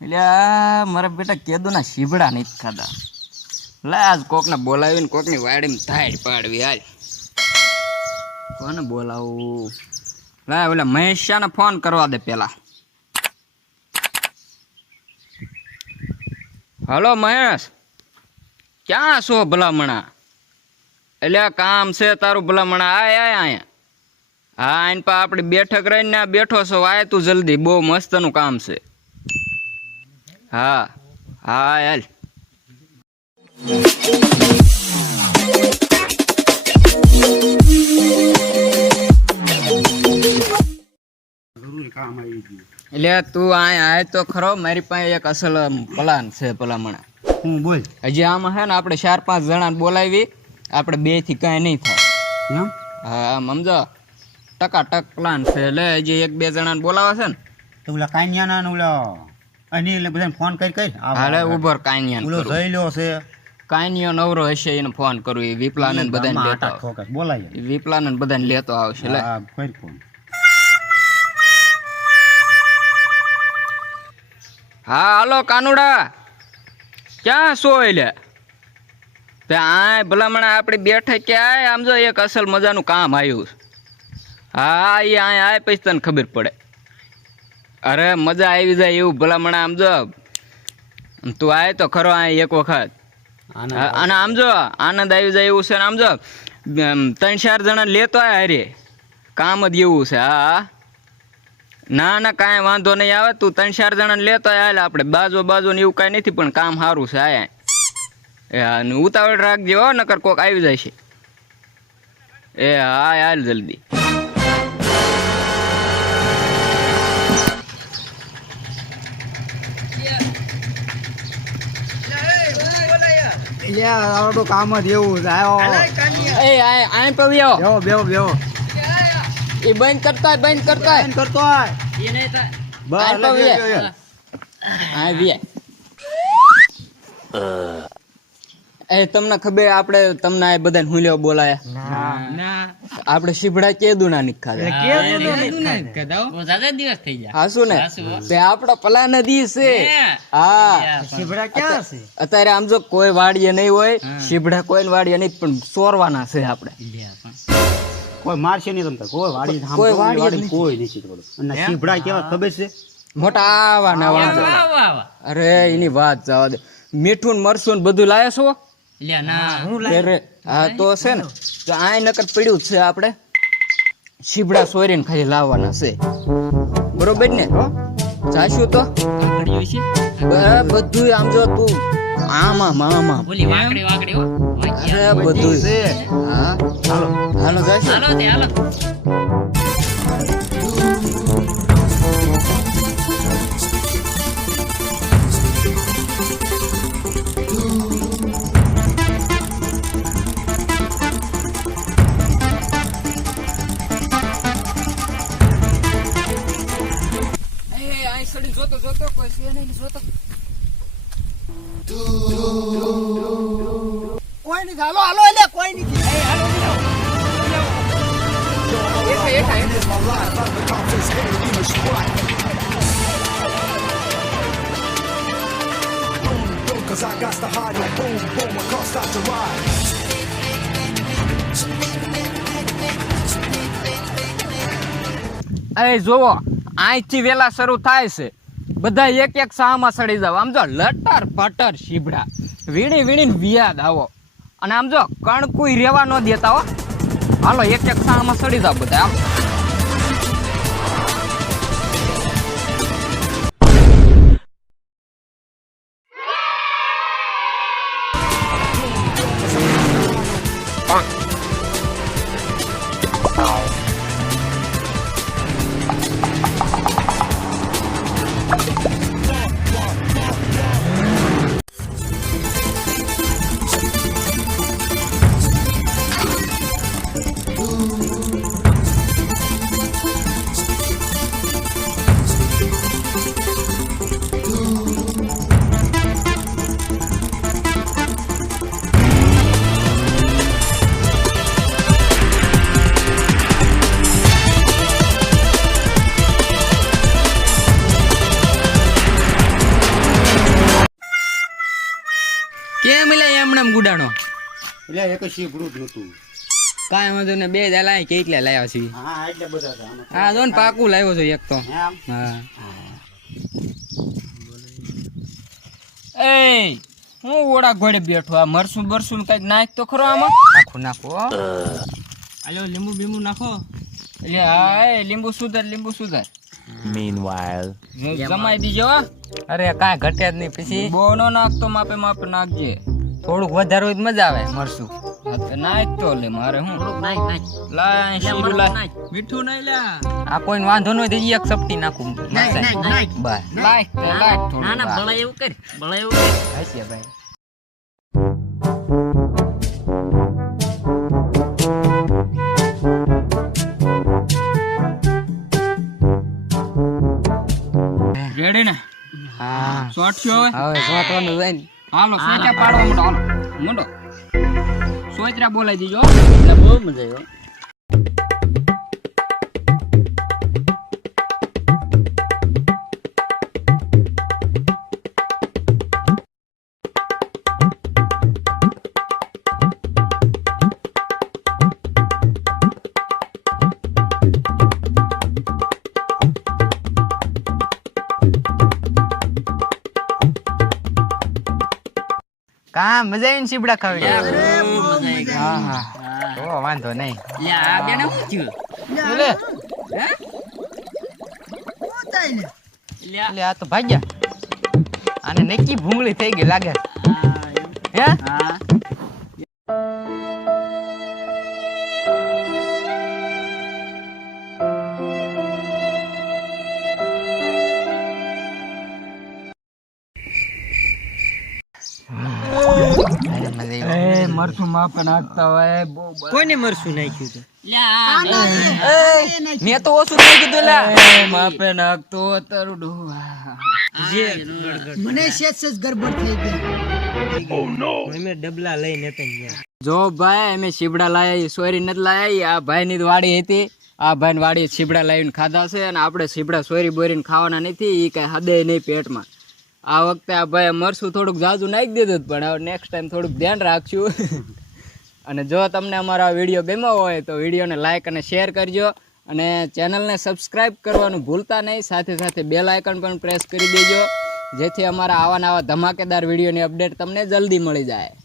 એટલે મારા બેટા કેદુ ના શીબડા નથી ખાધા. લે આજ કોકને બોલાવીને કોકની વાડીમાં થાળ પાડવી. હાલ કોને બોલાવું? લે ઓલા મહેશાને ફોન કરવા દે પેલા. હલો મહેશ, ક્યાં છો ભલામણા? એટલે કામ છે તારું ભલામણા? આય આય અહીંયા. હા આઈને પા આપણી બેઠક રહીને બેઠો છો. આય તું જલ્દી, બહુ મસ્તનું કામ છે. હા હા હાલ. એટલે તું આય તો ખરો, મારી પાસે એક અસલ પ્લાન છે ભલામણા. હું બોલ. હજી આમાં છે ને આપણે 4-5 જણાને બોલાવી, આપણે 2 થી કાંઈ નહીં થાય. એમ? હા આમ સમજો ટકાટક પ્લાન છે. એટલે હજી 1-2 જણાને બોલાવા છે ને તો ઓલા કાન્યાના ને ઓલા અનિલ ને બધાને ફોન કરી હાલે ઉભર કાંઈ ઓલો જઈલો છે કાંઈયો નવરો હશે એને ફોન કરું. એ વિપલાનંદ બધાને લેતો બોલાય. વિપલાનંદ બધાને લેતો આવશે. લે હા કરી ફોન. હા હાલો કાનુડા, ક્યાં છો? એટલે આ ભલામણા આપણી બેઠક ક્યાં? આમ જો એક અસલ મજાનું કામ આવ્યું. હા એ આય પછી તને ખબર પડે. અરે મજા આવી જાય એવું ભલામણા. આમ જો તું આય તો ખરો આ એક વખત. અને આમ જો આનંદ આવી જાય એવું છે ને. આમ જો 3-4 જણા લેતો આય હારે, કામ જ એવું છે. હા ના ના કાંઈ વાંધો નહીં આવે. તું 3-4 જણાને લેતો હાલ. આપણે બાજુ ને એવું કાંઈ નથી, પણ કામ સારું છે. આયા એ હા ઉતાવળ રાખજે હો, નકર કોક આવી જાય છે. એ હા હાલ જલ્દી. કામ જ એવું એ આય પવી આવો. બેવો એ બંધ કરતા કરતો એ તમને ખબર આપણે તમને આ બધાને હું લેવા બોલાયા? આપણે શીભડા કેદુ ના નથી ખાધા. હાસુ ને તે આપણો પલા નદી છે. હા અત્યારે આમ જો કોઈ વાડીએ નહીં હોય શીભડા, કોઈ વાડીએ નહીં, પણ ચોરવાના છે આપણે. કોઈ મારશે નહીં તમતા. કોઈ વાડી કોઈ નહીં. અને શીભડા કેવા ખબર છે? મોટા આવા નવા. અરે એની વાત જવા દે. મીઠું ને મરસું ને બધું લાયા છો? હા તો છે ને, તો આ નકર પડ્યું છે. આપણે શીભડા સોરીને ખાલી લાવવાના છે, બરોબર ને? જાશું તો બધું આમ જો તું આમાં અરે બધું છે. હા હાલો જાશું. જોતો કોઈ છે નહીં. જોતો કોઈ નહીં. હાલો એટલે કોઈ નહીં. જોવો અહીંથી વેલા શરૂ થાય છે. બધા એક સામાં સડી જાવ. આમ જો લટર પટર શીભડા વીણીને વિયાદ આવો. અને આમ જો કણકુઈ રેવા ન દેતા હો. હાલો એક સામાં સડી જાવ બધા. આમ કેમ લે એમને ગુડાણો એટલે એક શીભડું જ નતું. કાંઈ વાંધો ને બે જ લાય કેટલા લાવ્યા છે હા એટલે બધા હતા. આમાં હા જો ને પાકું લાવ્યો છો એક તો હે આમ? હા એ હું ઓડા ઘોડે બેઠો આ મરસું બરસું કઈક નાખ તો ખરો આમાં નાખો નાખો આલો લીંબુ બીંબુ નાખો. એટલે હા એ લીંબુ સુધાર Meanwhile, જમાઈ દીજો હો. અરે કાંઈ ઘટે જ નહીં. પછી બહુ નો નાખતો માપે માપે નાખજે થોડુંક વધારે હોય તો મજા આવે મરસું. હા તો નાખ તો લે મારે હું નાખ નાખ. લાય શીરું લાય મીઠું નહીં લ્યા. આ કોઈ વાંધો ન હોય તો ઈ એક સપટી નાખું. બસ લાય તે લાય થોડું ના ના બળા એવું કર. બળા એવું કર. હશે ભાઈ રેડી ને હા શોર્ટ છો હવે હવે સોટવાનું જાય ને. હાલો સોચરા પાડવા માંડો હાલો માંડો સોચરા બોલાઈ દીજો એટલે બહુ મજા આવી. કા મજા આવી ને સીબડા ખાવી. હા હા તો વાંધો નહીં. આ બેને શું થયું લે હે એટલે આ તો ભાગ્યા. આને નક્કી ભૂંગળી થઈ ગઈ લાગે. હે હા અરે મજા આવી. મરસું માપે નાખતા હોય બહુ કોઈને મરસું નાખ્યું છે. મેં તો ઓછું થઈ કીધું લા. માપે નાખતો તારું ડોહા મને સેજ ગડબડ થઈ ગઈ. અમે ડબલા લઈને હતા. જો ભાઈ અમે શીબડા લાયા સોરી નથી લાયા આ ભાઈ ની વાડી હતી આ ભાઈ ની વાડી શીબડા લાવીને ખાધા છે અને આપણે શીબડા સોરી બોરીને ખાવાના નથી એ કઈ હદે નહીં પેટમાં આ વખતે આ ભાઈ મરસું થોડુંક જાજુ નાખી દીધું પણ હવે નેક્સ્ટ ટાઈમ થોડુંક ધ્યાન રાખશું અને જો તમને અમારો આ વિડીયો ગમ્યો હોય તો વિડીયોને લાઇક અને શેર કરજો અને ચેનલને સબસ્ક્રાઈબ કરવાનું ભૂલતા નહીં સાથે સાથે બેલ આઇકન પણ પ્રેસ કરી દેજો જેથી અમારા આવા નવા ધમાકેદાર વિડીયોની અપડેટ તમને જલ્દી મળી જાય.